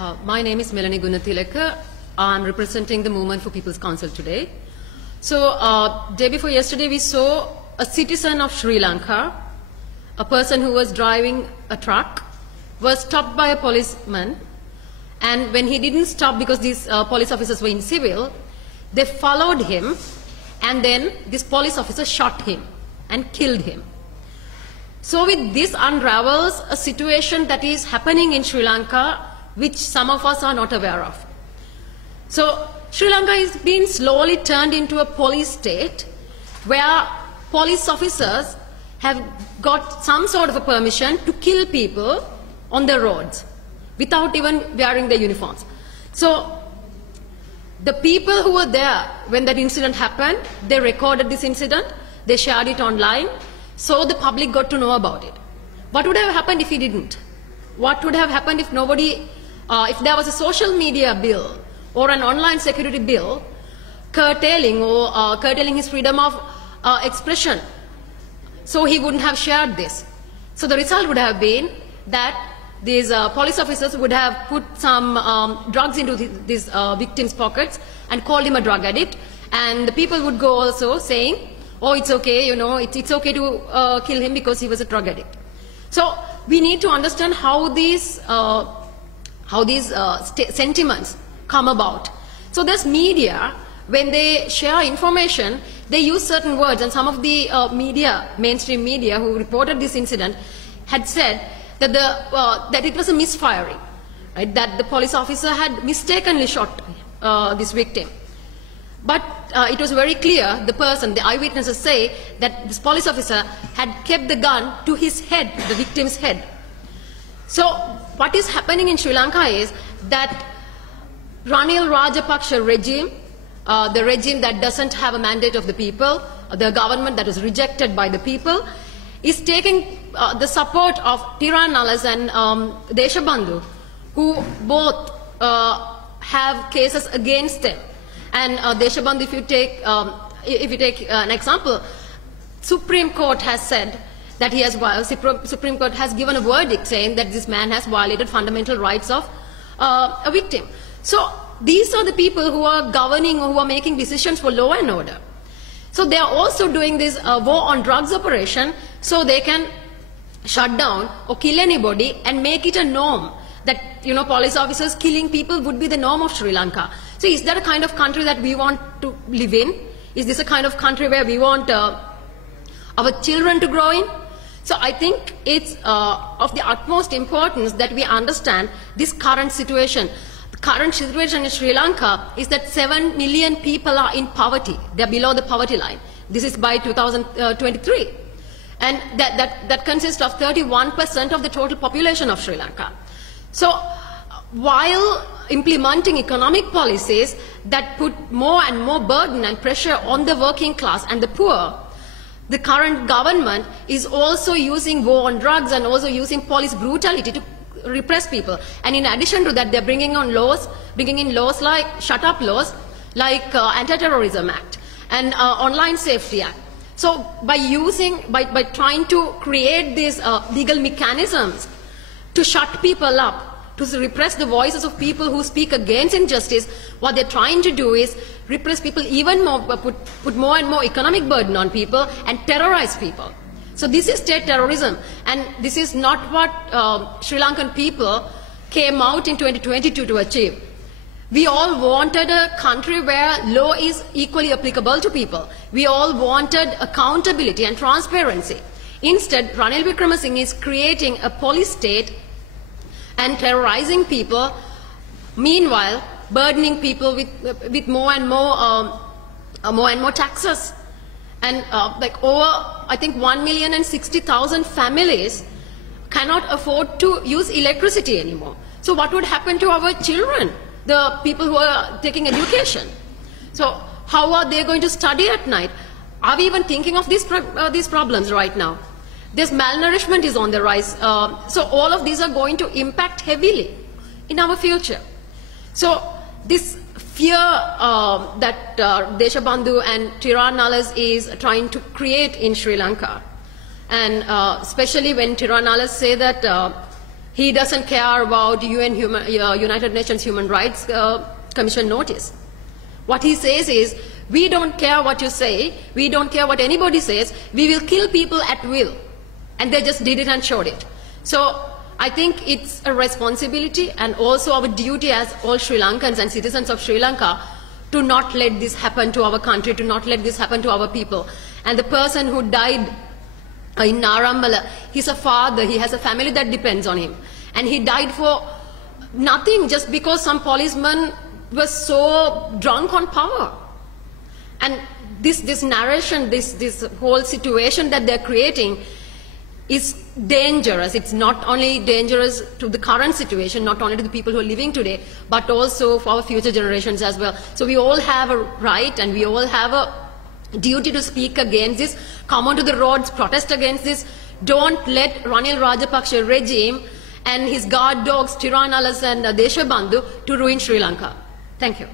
My name is Melanie Gunathilaka. I'm representing the Movement for People's Council today. So, day before yesterday, we saw a citizen of Sri Lanka, a person who was driving a truck, was stopped by a policeman, and when he didn't stop because these police officers were in civil, they followed him, and then this police officer shot him and killed him. So with this unravels a situation that is happening in Sri Lanka, which some of us are not aware of. So Sri Lanka is being slowly turned into a police state where police officers have got some sort of a permission to kill people on the roads without even wearing their uniforms. So the people who were there when that incident happened, they recorded this incident, they shared it online, so the public got to know about it. What would have happened if he didn't? What would have happened if nobody, if there was a social media bill or an online security bill curtailing his freedom of expression? So he wouldn't have shared this. So the result would have been that these police officers would have put some drugs into these victims' pockets and called him a drug addict, and the people would go also saying, oh, it's okay, you know, it's okay to kill him because he was a drug addict. So we need to understand how these sentiments come about. So this media, when they share information, they use certain words, and some of the mainstream media who reported this incident had said that that it was a misfiring, right? That the police officer had mistakenly shot this victim. But it was very clear, the eyewitnesses say that this police officer had kept the gun to his head, the victim's head. So what is happening in Sri Lanka is that Ranil Rajapaksa regime, the regime that doesn't have a mandate of the people, the government that is rejected by the people, is taking the support of Tiranalas and Deshabandhu, who both have cases against them. And Deshabandhu, if you take an example, Supreme Court has said that Supreme Court has given a verdict saying that this man has violated fundamental rights of a victim. So these are the people who are governing or who are making decisions for law and order. So they are also doing this war on drugs operation so they can shut down or kill anybody and make it a norm that, you know, police officers killing people would be the norm of Sri Lanka. So is that a kind of country that we want to live in? Is this a kind of country where we want our children to grow in? So I think it's of the utmost importance that we understand this current situation. The current situation in Sri Lanka is that 7 million people are in poverty. They're below the poverty line. This is by 2023. And that consists of 31% of the total population of Sri Lanka. So while implementing economic policies that put more and more burden and pressure on the working class and the poor, the current government is also using war on drugs and also using police brutality to repress people. And in addition to that, they're bringing in laws like shut-up laws, like Anti-Terrorism Act and Online Safety Act. So by trying to create these legal mechanisms to shut people up, to repress the voices of people who speak against injustice, what they're trying to do is repress people even more, put more and more economic burden on people and terrorize people. So this is state terrorism, and this is not what Sri Lankan people came out in 2022 to achieve. We all wanted a country where law is equally applicable to people. We all wanted accountability and transparency. Instead, Ranil Wickremesinghe is creating a police state and terrorizing people, meanwhile burdening people with more and more taxes. And like over, I think 1,060,000 families cannot afford to use electricity anymore. So what would happen to our children, the people who are taking education? So how are they going to study at night? Are we even thinking of these problems right now? This malnourishment is on the rise. So all of these are going to impact heavily in our future. So this fear that Deshabandhu and Tiranalas is trying to create in Sri Lanka, and especially when Tiranalas say that He doesn't care about United Nations Human Rights Commission notice. What he says is, we don't care what you say, we don't care what anybody says, we will kill people at will. And they just did it and showed it. So I think it's a responsibility and also our duty as all Sri Lankans and citizens of Sri Lanka to not let this happen to our country, to not let this happen to our people. And the person who died in Narambala, he's a father, he has a family that depends on him. And he died for nothing just because some policeman was so drunk on power. And this narration, this whole situation that they're creating is dangerous. It's not only dangerous to the current situation, not only to the people who are living today, but also for our future generations as well. So we all have a right and we all have a duty to speak against this, come onto the roads, protest against this. Don't let Ranil Rajapaksa regime and his guard dogs, Tiranalas and Deshabandhu to ruin Sri Lanka. Thank you.